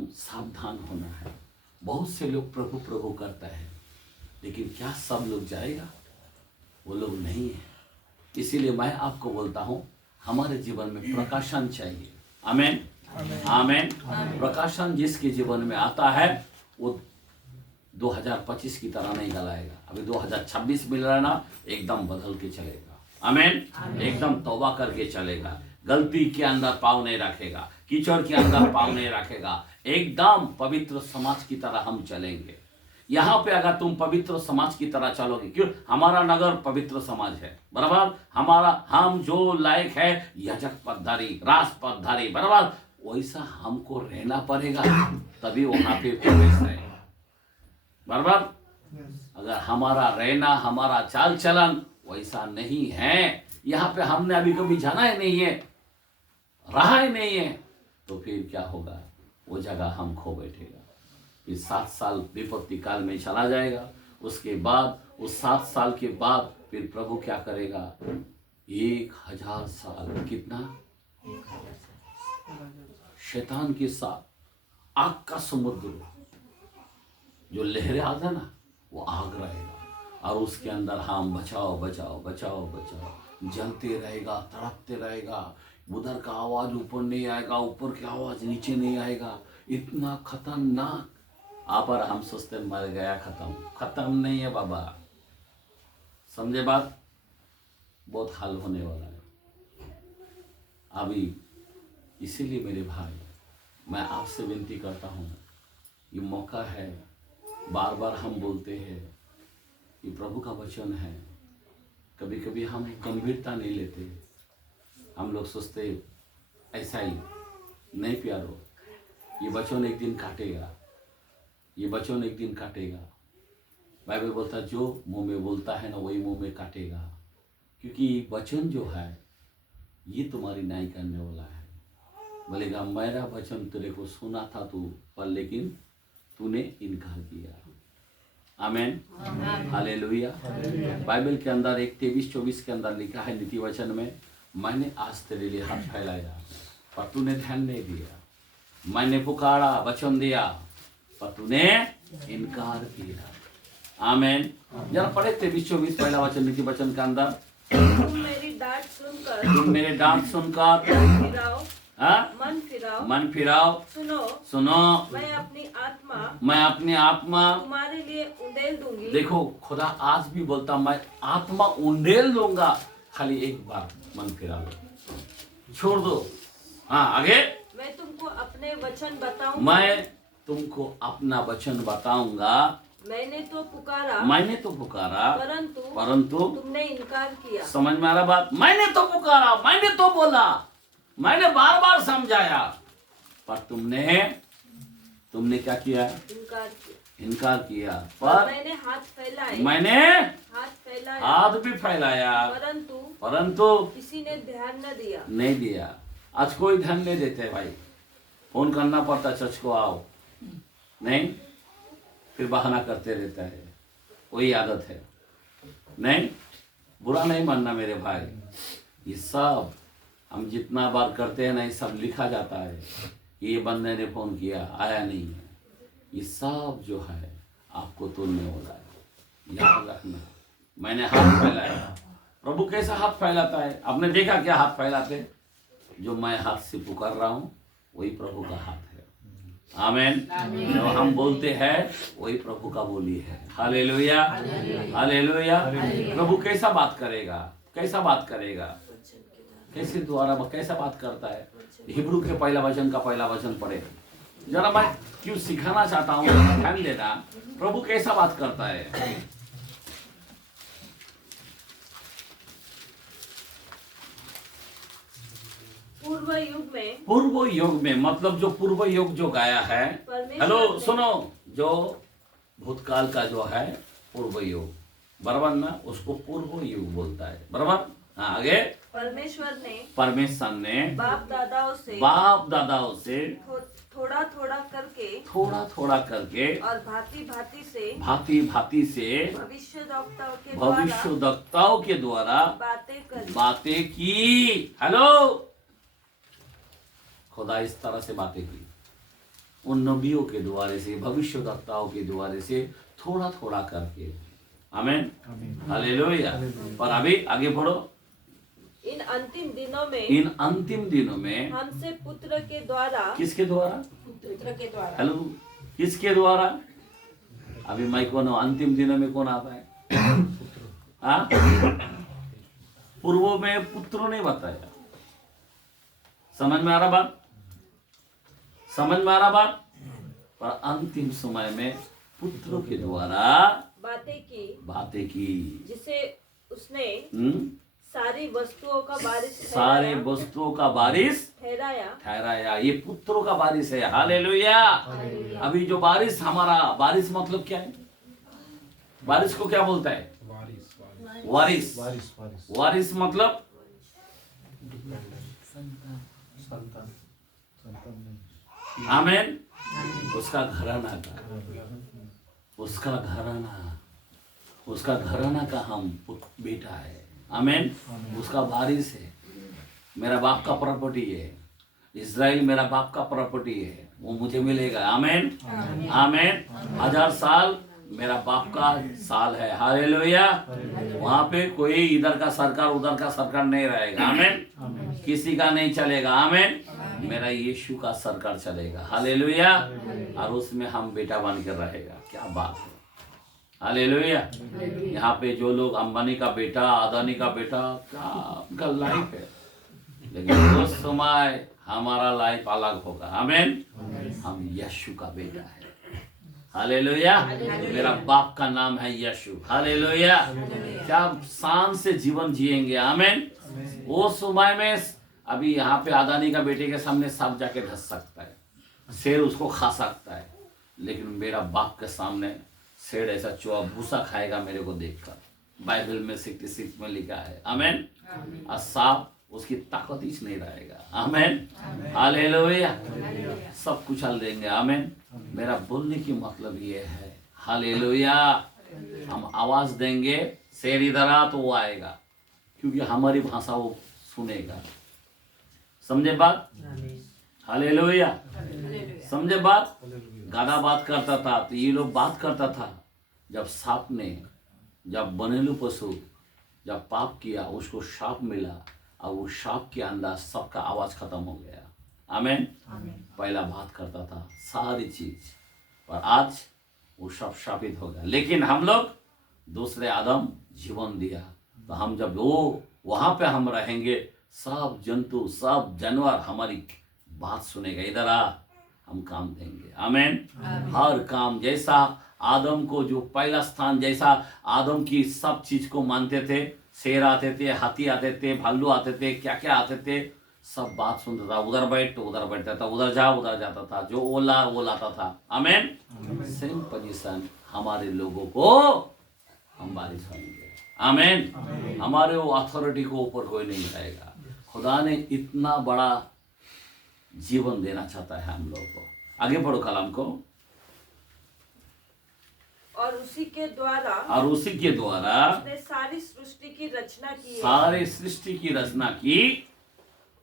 एकदम सावधान होना है। बहुत से लोग प्रभु प्रभु करते हैं, लेकिन क्या सब लोग जाएगा? वो लोग नहीं है। इसीलिए मैं आपको बोलता हूँ, हमारे जीवन में प्रकाशन चाहिए। आमेन, आमेन। प्रकाशन जिसके जीवन में आता है वो 2025 की तरह नहीं गलाएगा। अभी 2026 मिल रहा है ना, एकदम बदल के चलेगा। आमेन, एकदम तौबा करके चलेगा। गलती के अंदर पाँव नहीं रखेगा, कीचड़ के अंदर पाँव नहीं रखेगा। एकदम पवित्र समाज की तरह हम चलेंगे। यहाँ पे अगर तुम पवित्र समाज की तरह चलोगे, क्यों? हमारा नगर पवित्र समाज है, बराबर। हम जो लायक है याजक पदधारी, राज पदधारी, बराबर, वैसा हमको रहना पड़ेगा, तभी वहां पे प्रवेश है, बराबर। अगर हमारा रहना, हमारा चाल चलन वैसा नहीं है, यहाँ पे हमने अभी कभी जाना ही नहीं है, रहा ही नहीं है, तो फिर क्या होगा? वो जगह हम खो बैठेगा। फिर 7 साल विपत्ति काल में चला जाएगा। उसके बाद उस 7 साल के बाद फिर प्रभु क्या करेगा? 1000 साल, कितना? शैतान के साथ आग का समुद्र, जो लहरें आते ना, वो आग रहेगा, और उसके अंदर हम बचाओ बचाओ बचाओ बचाओ जलते रहेगा, तड़पते रहेगा। उधर का आवाज ऊपर नहीं आएगा, ऊपर की आवाज नीचे नहीं आएगा। इतना खतरनाक। आप और हम सोचते मर गया, खत्म नहीं है बाबा। समझे बात? बहुत हाल होने वाला है अभी। इसीलिए मेरे भाई, मैं आपसे विनती करता हूँ, ये मौका है। बार बार हम बोलते हैं, ये प्रभु का वचन है। कभी कभी हम गंभीरता नहीं लेते। हम लोग सोचते ऐसा ही नहीं। प्यारो, ये वचन एक दिन काटेगा, ये वचन एक दिन काटेगा। बाइबल बोलता है, जो मुंह में बोलता है ना, वही मुंह में काटेगा। क्योंकि वचन जो है ये तुम्हारी न्याय करने वाला है। बोलेगा, मेरा वचन तेरे को सुना था तू, पर लेकिन तूने इनकार किया। आमेन, हालेलुया। बाइबल के अंदर 1:23-24 के अंदर लिखा है, नीति वचन में, मैंने आज तेरे लिए हाथ फैलाया, पर तूने ध्यान नहीं दिया। मैंने पुकारा, वचन दिया, पर तूने इनकार किया। आमेन। जरा पढ़े 23-24 पहला वचन नीति वचन के अंदर। तुम मेरी डांट सुनकर मन फिराओ। सुनो, मैं अपनी आत्मा तुम्हारे लिए उंडेल दूंगी। देखो, खुदा आज भी बोलता, मैं आत्मा उंडेल दूंगा, खाली एक बार मन फिरा लो, छोड़ दो। हाँ, आगे। मैं तुमको अपने वचन बताऊंगा। मैं तुमको अपना वचन बताऊंगा। मैंने तो पुकारा, परंतु तुमने इनकार किया। समझ में आ रहा बात? मैंने तो पुकारा, मैंने तो बोला, मैंने बार बार समझाया, पर तुमने क्या किया? इनकार किया। पर मैंने हाथ भी फैलाया, परंतु किसी ने ध्यान नहीं दिया। आज कोई ध्यान नहीं देते भाई। फोन करना पड़ता, चर्च को आओ, नहीं, फिर बहाना करते रहता है। वही आदत है। नहीं, बुरा नहीं मानना मेरे भाई, ये सब हम जितना बार करते हैं ना, ये सब लिखा जाता है। ये बंदे ने फोन किया, आया नहीं है, ये सब जो है आपको तोड़ने वाला है। याद रखना, मैंने हाथ फैलाया। प्रभु कैसा हाथ फैलाता है? आपने देखा क्या हाथ फैलाते? जो मैं हाथ से पुकार रहा हूँ, वही प्रभु का हाथ है। आमेन। जो हम बोलते हैं वही प्रभु का बोली है। Hallelujah, hallelujah. प्रभु कैसा बात करेगा? कैसा बात करेगा? कैसे द्वारा कैसा बात करता है? हिब्रू के पहला वचन का पहला वचन पढ़े जरा। मैं क्यों सिखाना चाहता हूँ, ध्यान देना। प्रभु कैसा बात करता है? पूर्व युग में मतलब जो पूर्व युग जो गाया है। हेलो सुनो, जो भूतकाल का जो है पूर्व युग, बराबर ना, उसको पूर्व युग बोलता है, बराबर। हाँ, आगे। परमेश्वर ने बाप दादाओं से थोड़ा थोड़ा करके और भांति भांति से भविष्यद्वक्ताओं के द्वारा बातें की। हेलो, खुदा इस तरह से बातें की। उन नबियों के द्वारे से, भविष्यवक्ताओं के द्वारे से थोड़ा थोड़ा करके। आमीन, हालेलुया। और अभी आगे बढ़ो। इन अंतिम दिनों में हमसे पुत्र के द्वारा, किसके द्वारा? पुत्र के द्वारा। हेलो, किसके द्वारा? अभी मैं कौन हूं? अंतिम दिनों में कौन आता है? हाँ, पूर्व में पुत्र ने बताया। समझ में आ रहा बात? समझ में आ रहा बात? पर अंतिम समय में पुत्रों के द्वारा बातें की जिसे उसने सारी वस्तुओं का बारिश ठहराया। ये पुत्रों का बारिश है। हालेलुया। अभी जो बारिश, हमारा बारिश मतलब क्या है? बारिश को क्या बोलता है? वारिस। वारिस मतलब आमीन, उसका घराना का हम बेटा है। आमीन, उसका वारिस है। मेरा बाप का प्रॉपर्टी है। इज़राइल मेरा बाप का प्रॉपर्टी है, वो मुझे मिलेगा। आमीन, आमीन। 1000 साल मेरा बाप का साल है। हालेलुया। वहां पे कोई इधर का सरकार उधर का सरकार नहीं रहेगा। आमीन, किसी का नहीं चलेगा। आमीन, मेरा यीशु का सरकार चलेगा। हालेलुया। और उसमें हम बेटा बन कर रहेगा। क्या बात है। हालेलुया। यहाँ पे जो लोग अंबानी का बेटा, अदानी का बेटा, क्या उनका लाइफ है, लेकिन उस समय हमारा लाइफ अलग होगा। आमीन, हम यीशु का बेटा है। हालेलुया। मेरा बाप का नाम है यीशु। हालेलुया। क्या शान से जीवन जिएंगे। आमीन। वो समय में अभी यहाँ पे अदानी का बेटे के सामने सांप जाके धस सकता है, शेर उसको खा सकता है, लेकिन मेरा बाप के सामने शेर ऐसा चुआ भूसा खाएगा मेरे को देखकर। बाइबल में 66 में लिखा है। आमीन। और सांप उसकी ताकत ही नहीं रहेगा। आमीन, हालेलुया। सब कुछ हल देंगे। आमीन। मेरा बोलने की मतलब ये है, हालेलुया, हम आवाज देंगे, शेर इधर आ तो वो आएगा, क्योंकि हमारी भाषा वो सुनेगा। समझे बात? हालेलुया। समझे बात? गाधा बात करता था तो ये लोग बात करता था। जब सांप ने, जब बनेलू पशु जब पाप किया, उसको शाप मिला, और वो शाप के अंदर सबका आवाज खत्म हो गया। आमीन। पहला बात करता था सारी चीज, पर आज वो सब शापित हो गया। लेकिन हम लोग दूसरे आदम जीवन दिया, तो हम जब वो वहां पे हम रहेंगे, सब जंतु सब जानवर हमारी बात सुनेगा। इधर आ, हम काम देंगे। आमीन। हर काम जैसा आदम को जो पहला स्थान, जैसा आदम की सब चीज को मानते थे, शेर आते थे, हाथी आते थे, भालू आते थे, क्या क्या आते थे, सब बात सुनता था। उधर बैठ तो उधर बैठता था, उधर जा उधर जाता था, जो ओला वो लाता था। आमीन। सेम पोजीशन हमारे लोगों को हम बारिश होंगे। आमीन। हमारे वो अथॉरिटी को ऊपर कोई नहीं रहेगा। खुदा ने इतना बड़ा जीवन देना चाहता है हम लोगों को। आगे पढ़ो कलाम को। और उसी के द्वारा उसने सारी सृष्टि की रचना की है। सारी सृष्टि की रचना की।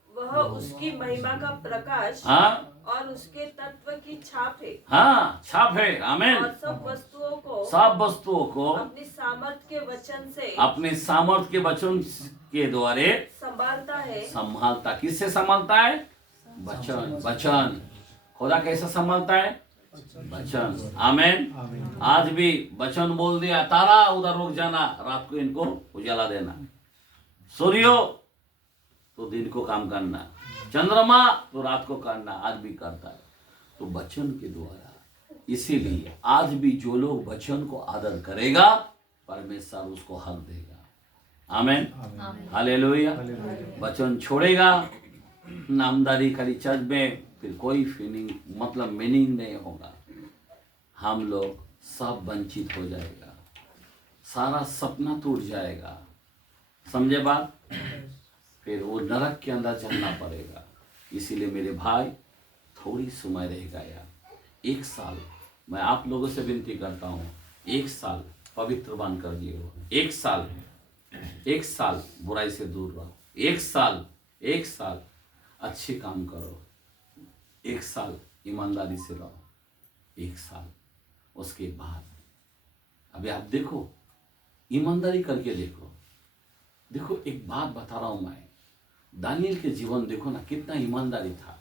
वह उसकी महिमा का प्रकाश, हाँ, और उसके तत्व की छाप है। हाँ, छाप है। आमीन। और सब वस्तुओं को अपने सामर्थ के वचन के द्वारे संभालता। किससे संभालता है? वचन। खुदा कैसा संभालता है? वचन। आमीन। आज भी वचन बोल दिया, तारा उधर रुक जाना, रात को इनको उजाला देना, सूर्यो तो दिन को काम करना, चंद्रमा तो रात को करना, आज भी करता है। तो वचन के द्वारा, इसीलिए आज भी जो लोग वचन को आदर करेगा, परमेश्वर उसको हक देगा। आमीन, हालेलुया। वचन छोड़ेगा, नामदारी खाली चर्च में, फिर कोई फीलिंग मतलब मीनिंग नहीं होगा। हम लोग सब वंचित हो जाएगा, सारा सपना टूट जाएगा। समझे बात? फिर वो नरक के अंदर चलना पड़ेगा। इसीलिए मेरे भाई, थोड़ी समय रहेगा यार। 1 साल मैं आप लोगों से विनती करता हूँ, 1 साल पवित्र बन कर जियो। 1 साल बुराई से दूर रहो। 1 साल अच्छे काम करो। 1 साल ईमानदारी से रहो 1 साल, उसके बाद अभी आप देखो, ईमानदारी करके देखो। देखो एक बात बता रहा हूं मैं, दानियल के जीवन देखो ना, कितना ईमानदारी था,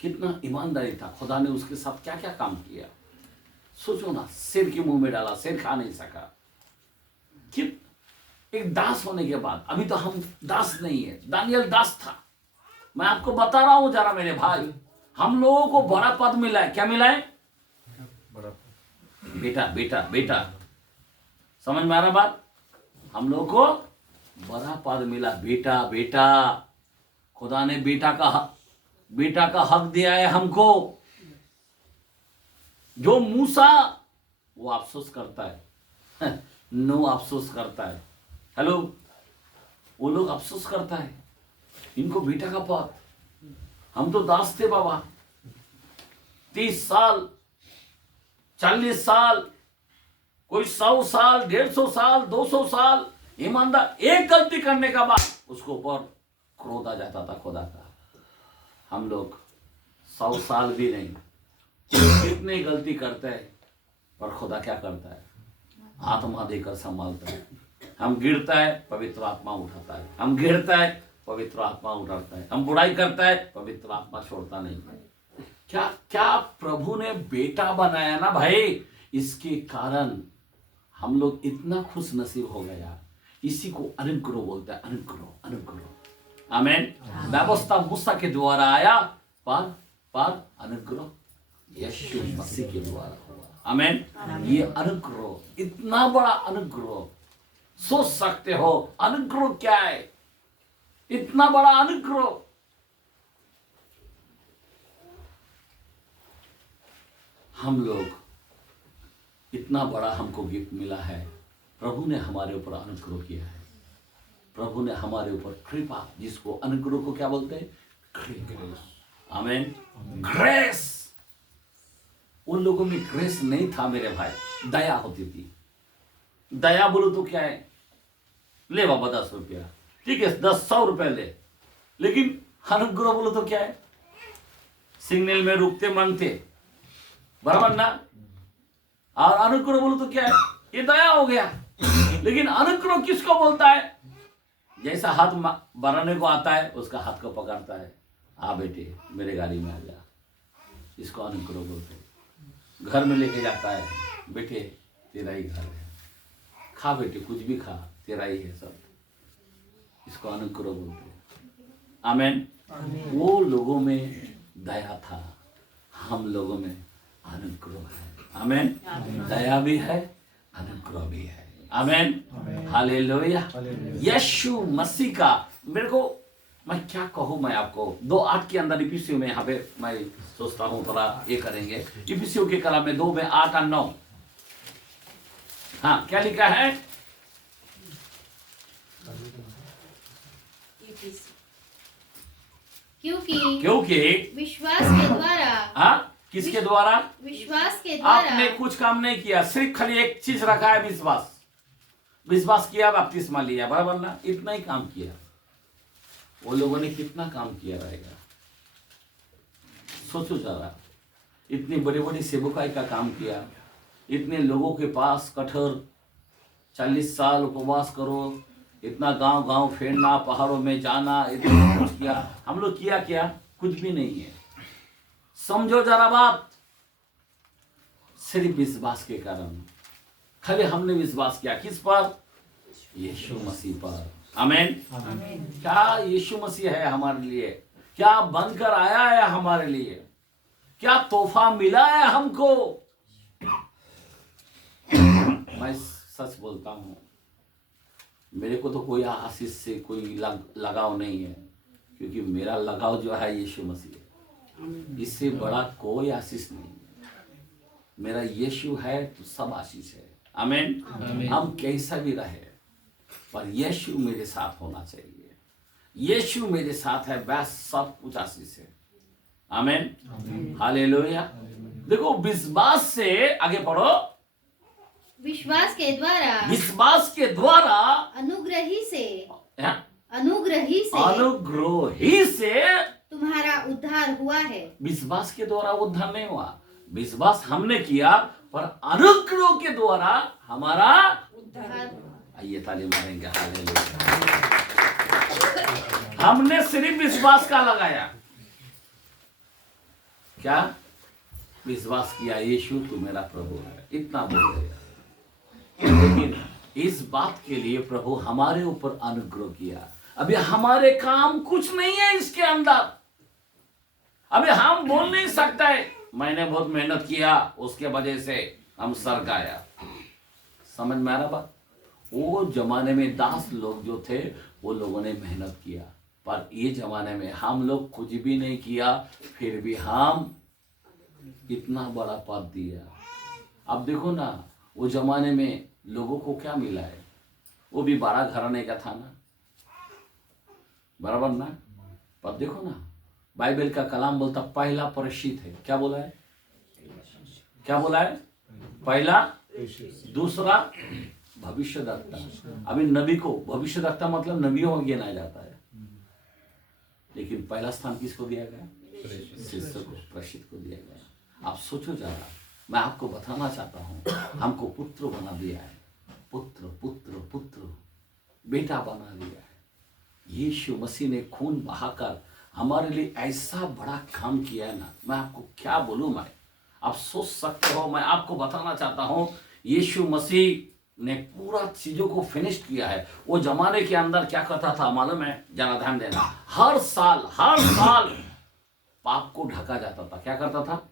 कितना ईमानदारी था। खुदा ने उसके साथ क्या क्या काम किया। सोचो ना, शेर के मुंह में डाला, शेर खा नहीं सका। कि एक दास होने के बाद, अभी तो हम दास नहीं है, दानियल दास था। मैं आपको बता रहा हूं जरा मेरे भाई, हम लोगों को बड़ा पद मिला है। क्या मिला है? बेटा बेटा बेटा, समझ में आ रहा बात? हम लोगों को बड़ा पद मिला, बेटा बेटा। खुदा ने बेटा का हक दिया है हमको। जो मूसा वो अफसोस करता है नो अफसोस करता है। हेलो, वो लोग अफसोस करता है, इनको बेटा का पद। हम तो दास थे बाबा, 30 साल 40 साल, कोई 100 साल 150 साल 200 साल ईमानदार। एक गलती करने का बाद उसको ऊपर क्रोध आ जाता था खुदा का। हम लोग 100 साल भी नहीं, कितनी गलती करते हैं, पर खुदा क्या करता है? आत्मा देकर संभालता है। हम गिरता है, पवित्र आत्मा उठाता है। हम गिरता है, पवित्र आत्मा उठाता है। हम बुराई करता है, पवित्र आत्मा छोड़ता नहीं है। क्या क्या प्रभु ने बेटा बनाया ना भाई, इसके कारण हम लोग इतना खुश नसीब हो गया। इसी को अनुग्रह बोलते हैं, अनुग्रह अनुग्रह। आमीन। व्यवस्था मूसा के द्वारा आया, पर अनुग्रह यीशु मसीह के द्वारा हुआ। आमीन। ये अनुग्रह, इतना बड़ा अनुग्रह, सोच सकते हो अनुग्रह क्या है? इतना बड़ा अनुग्रह। हम लोग, इतना बड़ा हमको गिफ्ट मिला है। प्रभु ने हमारे ऊपर अनुग्रह किया है। प्रभु ने हमारे ऊपर कृपा, जिसको अनुग्रह को क्या बोलते हैं? ग्रेस। आमीन। ग्रेस। उन लोगों में ग्रेस नहीं था मेरे भाई, दया होती थी। दया बोलो तो क्या है? ले बाबा 10 रुपया, ठीक है, 100 रुपया ले। लेकिन अनुग्रह बोलो तो क्या है? सिग्नल में रुकते मांगते, बराबर ना? और अनुग्रह बोलो तो क्या है? ये दया हो गया। लेकिन अनुग्रह किसको बोलता है? जैसा हाथ बढ़ाने को आता है, उसका हाथ को पकड़ता है, आ बेटे मेरे गाड़ी में आ जा। इसको अनुग्रह बोलते हैं। घर में लेके जाता है, बेटे तेरा ही घर है, खा बेटे कुछ भी खा, तेरा ही है सब। इसको अनुग्रह बोलते हैं। आमीन। वो लोगों में दया था, हम लोगों में अनुग्रह है। आमीन। दया भी है, अनुग्रह भी है। आमीन। हालेलुया। यीशु मसीह का, मेरे को मैं क्या कहूँ, मैं आपको 2:8 के अंदर इफिसियों में, यहाँ पे मैं सोचता हूँ थोड़ा ये करेंगे। इफिसियों के कलाम में 2 में 8 और 9, हाँ क्या लिखा है? क्योंकि विश्वास के द्वारा, हाँ किसके द्वारा? विश्वास के द्वारा आपने कुछ काम नहीं किया, सिर्फ खाली एक चीज रखा है, विश्वास। विश्वास किया, बपतिस्मा लिया, बराबर ना? इतना ही काम किया। वो लोगों ने कितना काम किया रहेगा, सोचो जरा। इतनी बड़ी बड़ी सेवकाई का काम किया, इतने लोगों के पास कठोर 40 साल उपवास करो, इतना गांव गांव फेरना, पहाड़ों में जाना, इतना कुछ किया। हम लोग किया क्या? कुछ भी नहीं है। समझो जरा बात, सिर्फ विश्वास के कारण। खाली हमने विश्वास किया, किस पर? यीशु मसीह पर। आमीन। क्या यीशु मसीह है हमारे लिए? क्या बनकर आया है हमारे लिए? क्या तोहफा मिला है हमको? मैं सच बोलता हूं, मेरे को तो कोई आशीष से कोई लगाव नहीं है, क्योंकि मेरा लगाव जो है यीशु मसीह है। इससे बड़ा कोई आशीष नहीं है। मेरा यीशु है तो सब आशीष है। आमीन। हम कैसा भी रहे, पर यीशु मेरे साथ होना चाहिए। यीशु मेरे साथ है, बस सब कुछ आशीष है। आमीन। हालेलुया। देखो, विश्वास से आगे पढ़ो। विश्वास के द्वारा, विश्वास के द्वारा, अनुग्रही से, हाँ? अनुग्रही से, अनुग्रही से तुम्हारा उद्धार हुआ है। विश्वास के द्वारा उद्धार नहीं हुआ, विश्वास हमने किया पर अनुग्रह के द्वारा हमारा उद्धार हुआ। आइए ताली मारेंगे, हालेलुया। हमने सिर्फ विश्वास का लगाया, क्या विश्वास किया यीशु तू मेरा प्रभु है, इतना बोल गया। लेकिन इस बात के लिए प्रभु हमारे ऊपर अनुग्रह किया। अभी हमारे काम कुछ नहीं है इसके अंदर, अभी हम बोल नहीं सकते मैंने बहुत मेहनत किया उसके वजह से हम सर गाया। समझ में आ रहा बात? वो जमाने में दास लोग जो थे वो लोगों ने मेहनत किया, पर ये जमाने में हम लोग कुछ भी नहीं किया फिर भी हम इतना बड़ा पद दिया। अब देखो ना, वो जमाने में लोगों को क्या मिला है, वो भी बड़ा घराने का था ना, बराबर ना। पर देखो ना, बाइबल का कलाम बोलता पहला परिचित है, क्या बोला है, क्या बोला है, पहला, दूसरा भविष्यद्वक्ता। अभी नबी को भविष्यद्वक्ता मतलब नबियों में गिना जाता है, लेकिन पहला स्थान किसको दिया गया, शिष्य को, प्रसिद्ध को दिया गया। आप सोचो जरा, मैं आपको बताना चाहता हूँ हमको पुत्र बना दिया है, पुत्र पुत्र पुत्र बेटा बना दिया है। यीशु मसीह ने खून बहाकर हमारे लिए ऐसा बड़ा काम किया है ना, मैं आपको क्या बोलूँ। मैं आप सोच सकते हो, मैं आपको बताना चाहता हूँ यीशु मसीह ने पूरा चीजों को फिनिश किया है। वो जमाने के अंदर क्या करता था मालूम है, जरा ध्यान देना, हर साल पाप को ढका जाता था। क्या करता था,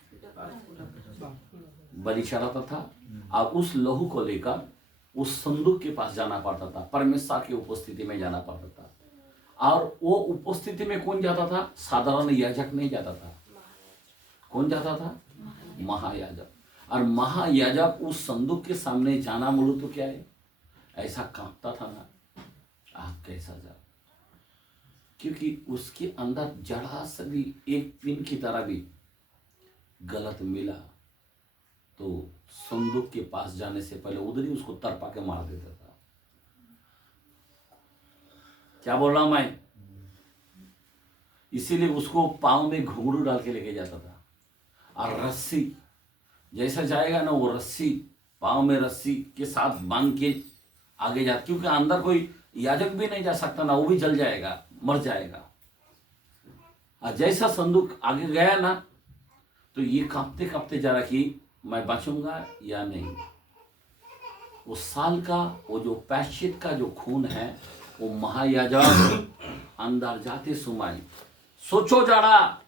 बलि चढ़ाता था, और उस लहू को लेकर उस संदूक के पास जाना पड़ता था, परमेश्वर की उपस्थिति में जाना पड़ता था। और वो उपस्थिति में कौन जाता था, साधारण याजक नहीं जाता था, कौन जाता था, महायाजक। और महायाजक उस संदूक के सामने जाना बोलो तो क्या है, ऐसा कांपता था ना, आप कैसा जा, क्योंकि उसके अंदर जरा सा भी एक पिन की तरह भी गलत मिला तो संदूक के पास जाने से पहले उधर ही उसको तरपा के मार देता था। क्या बोल रहा हूं मैं, इसीलिए उसको पांव में घुंघरू डाल के लेके जाता था, और रस्सी जैसा जाएगा ना, वो रस्सी पांव में रस्सी के साथ बांध के आगे जाता, क्योंकि अंदर कोई याजक भी नहीं जा सकता ना, वो भी जल जाएगा, मर जाएगा। और जैसा संदूक आगे गया ना, तो ये कांपते कांपते जा रहा कि मैं बचूंगा या नहीं। उस साल का वो जो प्रायश्चित का जो खून है, वो महायाजक अंदर जाते सुमाई, सोचो जरा,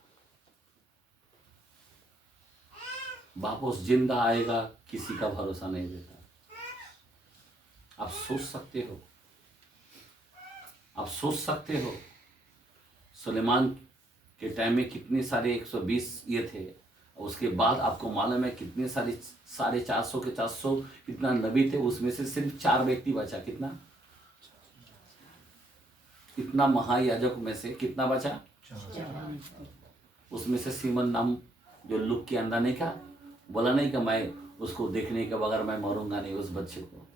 वापस जिंदा आएगा किसी का भरोसा नहीं देता। आप सोच सकते हो, आप सोच सकते हो सुलेमान के टाइम में कितने सारे 120 ये थे, उसके बाद आपको मालूम है कितने सारे 450 के 400 कितना नबी थे, उसमें से सिर्फ 4 व्यक्ति बचा। कितना, कितना महायाजक में से कितना बचा, उसमें से सीमन नाम जो लुक के अंदर नहीं का बोला नहीं कि मैं उसको देखने के बगैर मैं मरूंगा नहीं, उस बच्चे को,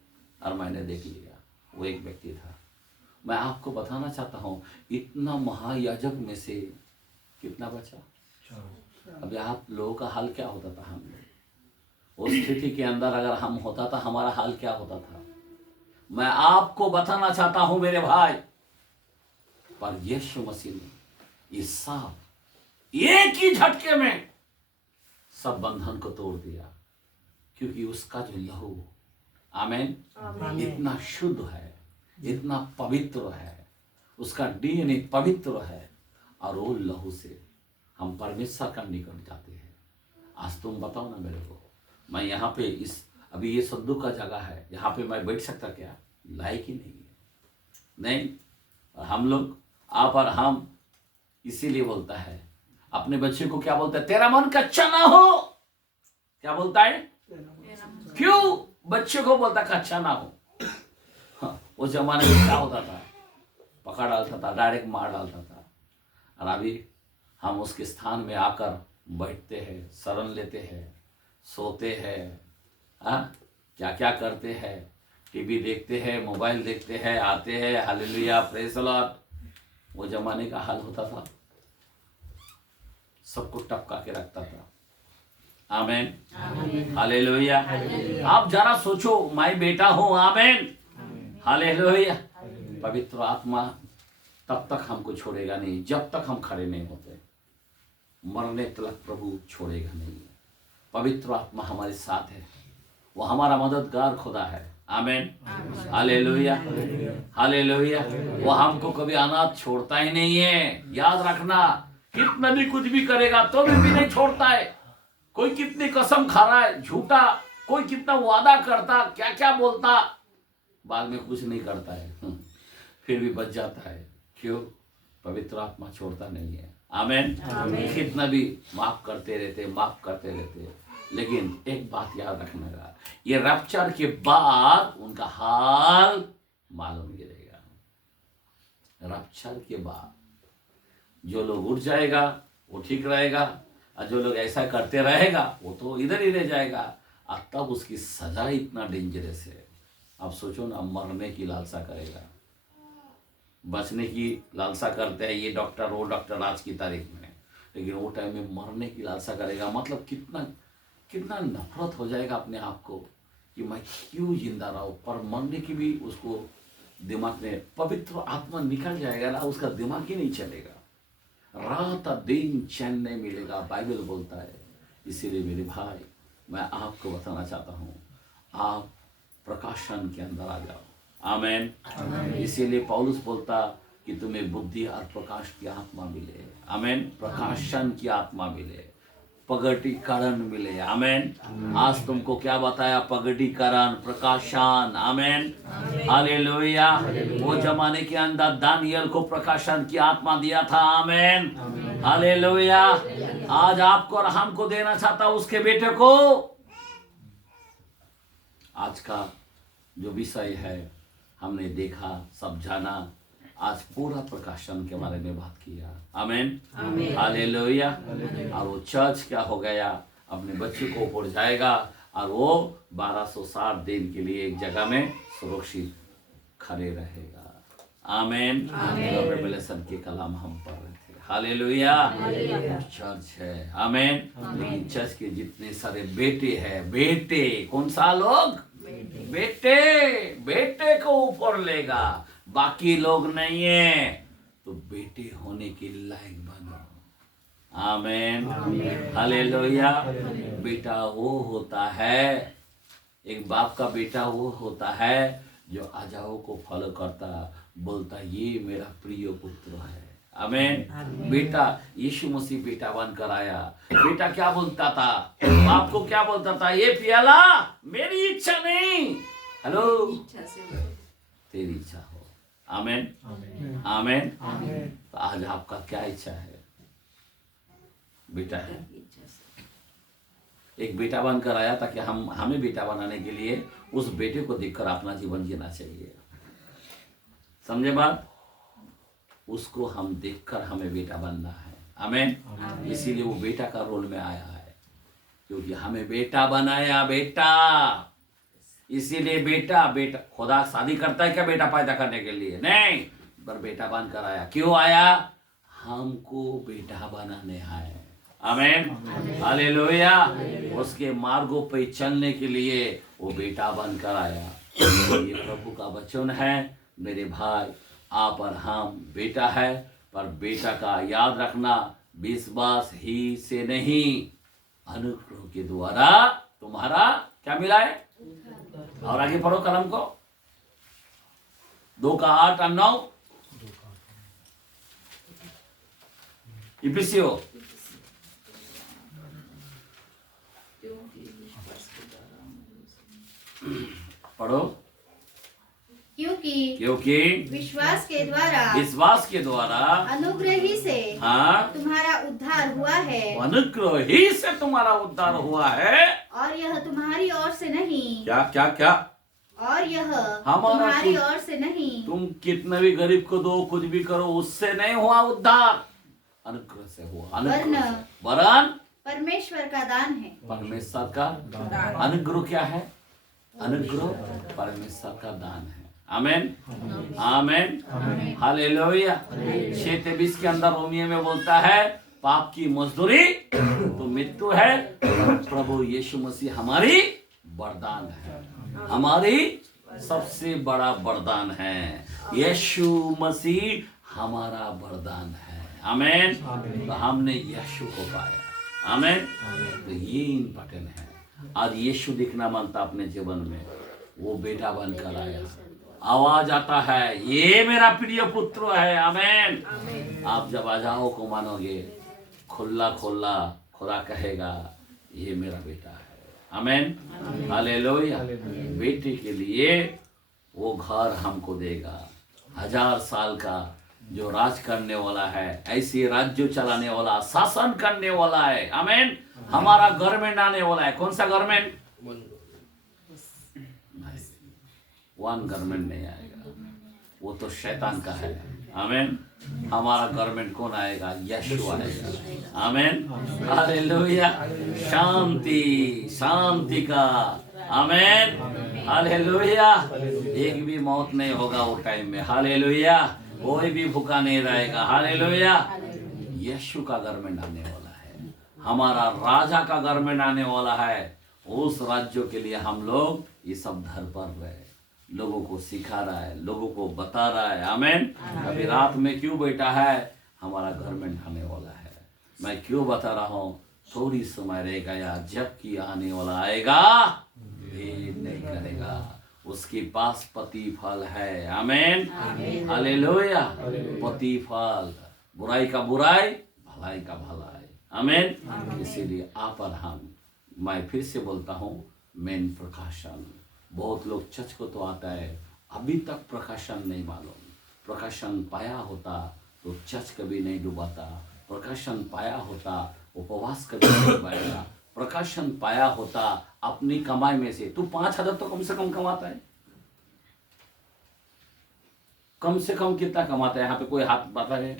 और मैंने देख लिया, वो एक व्यक्ति था। मैं आपको बताना चाहता हूँ इतना महायाजक में से कितना बचा। अभी आप लोगों का हाल क्या होता था, हम उस स्थिति के अंदर अगर हम होता था, हमारा हाल क्या होता था। मैं आपको बताना चाहता हूं मेरे भाई, पर यीशु मसीह ने इस सांप एक ही झटके में सब बंधन को तोड़ दिया, क्योंकि उसका जो लहू, आमीन, इतना शुद्ध है, इतना पवित्र है, उसका डीएनए पवित्र है, और वो लहू से हम परमेश्वर का निकट जाते हैं। आज तुम बताओ ना मेरे को, मैं यहाँ पे इस अभी ये संदूक का जगह है, यहाँ पे मैं बैठ सकता क्या, लायक ही नहीं है, नहीं। और हम लोग, आप और हम, इसीलिए बोलता है अपने बच्चे को, क्या बोलता है, तेरा मन कच्चा ना हो। क्या बोलता है, क्यों बच्चे को बोलता कच्चा ना हो। हाँ, उस जमाने में क्या होता था, पकड़ डालता था, डायरेक्ट मार डालता था। और अभी हम उसके स्थान में आकर बैठते हैं, शरण लेते हैं, सोते हैं, हाँ क्या क्या करते हैं, टीवी देखते हैं, मोबाइल देखते हैं, आते हैं, हालेलुया, प्रेज़ द लॉर्ड। वो जमाने का हाल होता था, सबको टपका के रखता था। आमेन, हालेलुया। आप जरा सोचो, मैं बेटा हूं। आमेन, हालेलुया। पवित्र आत्मा तब तक हमको छोड़ेगा नहीं जब तक हम खड़े नहीं होते। मरने तक प्रभु छोड़ेगा नहीं। पवित्र आत्मा हमारे साथ है, वो हमारा मददगार खुदा है। आमेन, हालेलुया, हालेलुया। वो हमको कभी अनाथ छोड़ता ही नहीं है। याद रखना, कितना भी कुछ भी करेगा तो भी नहीं छोड़ता है। कोई कितनी कसम खा रहा है झूठा, कोई कितना वादा करता, क्या क्या बोलता, बाद में कुछ नहीं करता है, फिर भी बच जाता है। क्यों? पवित्र आत्मा छोड़ता नहीं है। आमेन, कितना भी माफ करते रहते। लेकिन एक बात याद रखना, ये रैप्चर के बाद उनका हाल मालूम गिरेगा। रैप्चर के बाद जो लोग उठ जाएगा वो ठीक रहेगा, और जो लोग ऐसा करते रहेगा वो तो इधर ही रह जाएगा। और तब उसकी सजा इतना डेंजरस है। आप सोचो ना, मरने की लालसा करेगा, बचने की लालसा करते हैं ये डॉक्टर वो डॉक्टर आज की तारीख में, लेकिन वो टाइम में मरने की लालसा करेगा। मतलब कितना कितना नफरत हो जाएगा अपने आप को कि मैं क्यों जिंदा रहा हूँ। पर मरने की भी उसको दिमाग में पवित्र आत्मा निकल जाएगा ना, उसका दिमाग ही नहीं चलेगा। रात दिन चैन नहीं मिलेगा, बाइबल बोलता है। इसीलिए मेरे भाई, मैं आपको बताना चाहता हूँ, आप प्रकाशन के अंदर आ जाओ। आमेन। इसीलिए पौलुस बोलता कि तुम्हें बुद्धि और प्रकाश की आत्मा मिले। आमेन, प्रकाशन की आत्मा मिले, प्रगटीकरण मिले। आमेन। आज तुमको क्या बताया? प्रगटीकरण, प्रकाशन। आमेन, हालेलुया। वो जमाने के अंदर दानियल को प्रकाशन की आत्मा दिया था। आमेन, हालेलुया। आज आपको और हमको देना चाहता उसके बेटे को। आज का जो विषय है हमने देखा, सब जाना। आज पूरा प्रकाशन के बारे में बात किया। आमेन, हालेलुया। और वो चर्च क्या हो गया, अपने बच्चे को ऊपर जाएगा और वो 1260 दिन के लिए एक जगह में सुरक्षित खड़े रहेगा। आमेन। रेवलेशन के कलाम हम पढ़ रहे थे। हालेलुया। चर्च है। आमेन। लेकिन चर्च के जितने सारे बेटे हैं, बेटे कौन सा लोग? बेटे, बेटे को ऊपर लेगा, बाकी लोग नहीं है। तो बेटे होने के लायक बनो। आमेन, हालेलुया। बेटा वो होता है, एक बाप का बेटा वो होता है जो आजाओं को फॉलो करता, बोलता ये मेरा प्रिय पुत्र है। आमेन। बेटा, यीशु मसीह बेटा बनकर आया। बेटा क्या बोलता था? बाप को क्या बोलता था? ये प्याला मेरी इच्छा नहीं, हेलो, तेरी इच्छा हो। आमेन, आमेन। तो आज आपका क्या इच्छा है? बेटा है, एक बेटा बनकर आया ताकि हमें बेटा बनाने के लिए उस बेटे को देखकर अपना जीवन जीना चाहिए। समझे बात? उसको हम देखकर हमें बेटा बनना है। आमेन। इसीलिए वो बेटा का रोल में आया है, क्योंकि हमें बेटा बनाया। बेटा, इसीलिए बेटा, बेटा खुदा शादी करता है क्या बेटा पैदा करने के लिए? नहीं, पर बेटा बनकर आया। क्यों आया? हमको बेटा बनाने आए। आमेन, हालेलुया। उसके मार्गों पे चलने के लिए वो बेटा बनकर आया। ये प्रभु का वचन है। मेरे भाई, आप और हम बेटा है, पर बेटा का याद रखना, विश्वास ही से नहीं, अनुग्रह के द्वारा तुम्हारा क्या मिला है? और आगे पढ़ो कलम को, 2 का 8 और 9। इफिसियो पढ़ो। क्योंकि विश्वास के द्वारा अनुग्रह ही से तुम्हारा उद्धार हुआ है। अनुग्रह ही से तुम्हारा उद्धार हुआ है, और यह तुम्हारी ओर से नहीं। क्या क्या क्या? और यह तुम्हारी ओर से नहीं। तुम कितना भी गरीब को दो, कुछ भी करो, उससे नहीं हुआ उद्धार, अनुग्रह से हुआ। वरन परमेश्वर का दान है। परमेश्वर का अनुग्रह क्या है? अनुग्रह परमेश्वर का दान है। आमेन, आमेन, हालेलुया। 6:23 के अंदर रोमियो में बोलता है, पाप की मजदूरी तो मृत्यु है, प्रभु यीशु मसीह हमारी वरदान है, हमारी सबसे बड़ा वरदान है। यीशु मसीह हमारा वरदान है। आमीन। तो हमने यीशु को पाया। आमीन। तो ये इम्पोर्टेंट है। आज यीशु दिखना मानता अपने जीवन में, वो बेटा बनकर आया, आवाज आता है ये मेरा प्रिय पुत्र है। आमीन। आप जब आजाओं को मानोगे, खुला खुला खुदा कहेगा ये मेरा बेटा है। आमीन। हालेलुया। बेटे के लिए वो घर हमको देगा, 1000 साल का जो राज करने वाला है, ऐसे राज्य चलाने वाला, शासन करने वाला है। आमीन। हमारा गवर्नमेंट आने वाला है। कौन सा गवर्नमेंट? वन गवर्नमेंट नहीं आएगा, वो तो शैतान का है। आमीन। हमारा गवर्नमेंट कौन आएगा? यीशु आएगा। आमीन। हालेलुया। शांति शांति का। आमीन। हालेलुया। एक भी मौत नहीं होगा वो टाइम में। हालेलुया। कोई भी भूखा नहीं रहेगा। हालेलुया। यीशु का गवर्नमेंट आने वाला है, हमारा राजा का गवर्नमेंट आने वाला है। उस राज्य के लिए हम लोग ये सब धर पर रहे, लोगों को सिखा रहा है, लोगों को बता रहा है। आमीन। अभी रात में क्यों बैठा है? हमारा गवर्नमेंट आने वाला है। मैं क्यों बता रहा हूँ? थोड़ी समय रहेगा या जब की आने वाला आएगा, भेद नहीं करेगा, उसके पास प्रतिफल है। आमीन। हालेलुया। प्रतिफल, बुराई का बुराई, भलाई का भलाई। आमीन। इसीलिए आप और हम, मैं फिर से बोलता हूँ, मेन प्रकाशन। बहुत लोग चर्च को तो आता है, अभी तक प्रकाशन नहीं मालूम। प्रकाशन पाया होता तो चर्च कभी नहीं डुबाता। प्रकाशन पाया होता उपवास कभी नहीं पाएगा। प्रकाशन पाया होता अपनी कमाई में से। तू 5000 तो कम से कम कमाता है। कम से कम कितना कमाता है? यहाँ पे कोई हाथ बता है?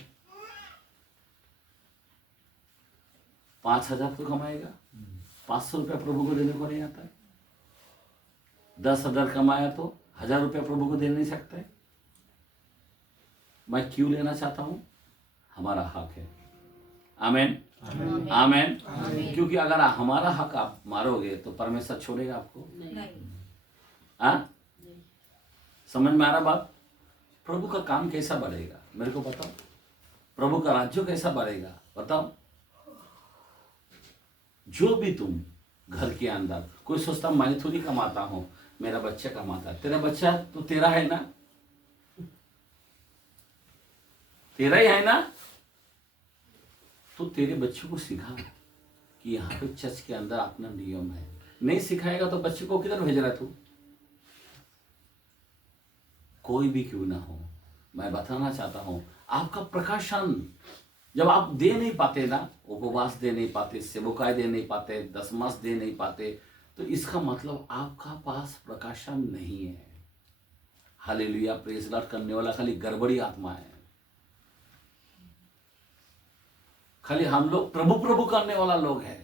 5000 तो कमाएगा। 500 रुपया प्रभु को देने को नहीं आता है। 10,000 कमाया तो 1000 रुपया प्रभु को दे नहीं सकते। मैं क्यों लेना चाहता हूं? हमारा हक है। आमीन। आमीन। क्योंकि अगर हमारा हक आप मारोगे तो परमेश्वर छोड़ेगा आपको? नहीं। समझ में आ रहा बात? प्रभु का काम कैसा बढ़ेगा मेरे को बताओ? प्रभु का राज्य कैसा बढ़ेगा बताओ? जो भी तुम घर के अंदर, कोई सोचता मैं थोड़ी कमाता हूं, मेरा बच्चा कमाता है। तेरा बच्चा तो तेरा है ना, तेरा ही है ना, तो तेरे बच्चों को सिखा कि यहाँ पे चर्च के अंदर अपना नियम है। नहीं सिखाएगा तो बच्चे को किधर भेज रहा है तू? कोई भी क्यों ना हो, मैं बताना चाहता हूं, आपका प्रकाशन जब आप दे नहीं पाते ना, उपवास दे नहीं पाते, सेवकाई दे नहीं पाते, दशमास दे नहीं पाते, तो इसका मतलब आपका पास प्रकाशन नहीं है। हालेलुया। प्रेज़ लॉर्ड करने वाला खाली गड़बड़ी आत्मा है। खाली हम लोग प्रभु प्रभु करने वाला लोग हैं।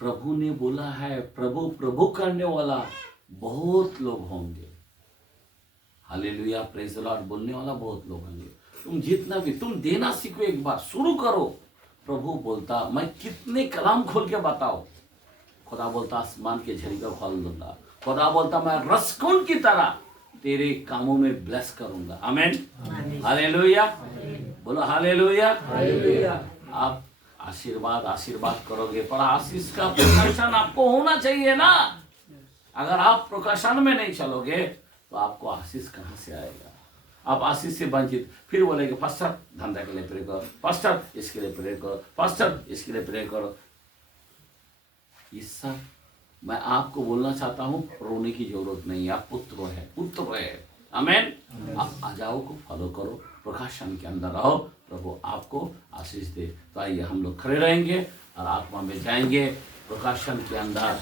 प्रभु ने बोला है प्रभु प्रभु करने वाला बहुत लोग होंगे। हालेलुया। प्रेज़ लॉर्ड बोलने वाला बहुत लोग होंगे। तुम जितना भी, तुम देना सीखो, एक बार शुरू करो। प्रभु बोलता मैं कितने कलाम खोल के बताओ। खुदा बोलता आसमान के झरीका खोल दूंगा। खुदा बोलता मैं रसकुन की तरह तेरे कामों में ब्लेस करूंगा। आमीन। हालेलुया। बोलो हालेलुया। आप आशीर्वाद आशीर्वाद करोगे, पर आशीष का प्रकाशन आपको होना चाहिए ना। अगर आप प्रकाशन में नहीं चलोगे तो आपको आशीष कहां से आएगा? आप आशीष से वंचित। फिर बोलेंगे पास्टर धंधा के लिए प्रे करो, पास्टर इसके लिए प्रे करो, पास्टर इसके लिए प्रे करो। ये सब मैं आपको बोलना चाहता हूं, रोने की जरूरत नहीं है। आप पुत्र है, पुत्र है। आमीन। आप आजाओ को फॉलो करो, प्रकाशन के अंदर रहो, प्रभु आपको आशीष दे। तो आइए हम लोग खड़े रहेंगे और आत्मा में जाएंगे प्रकाशन के अंदर।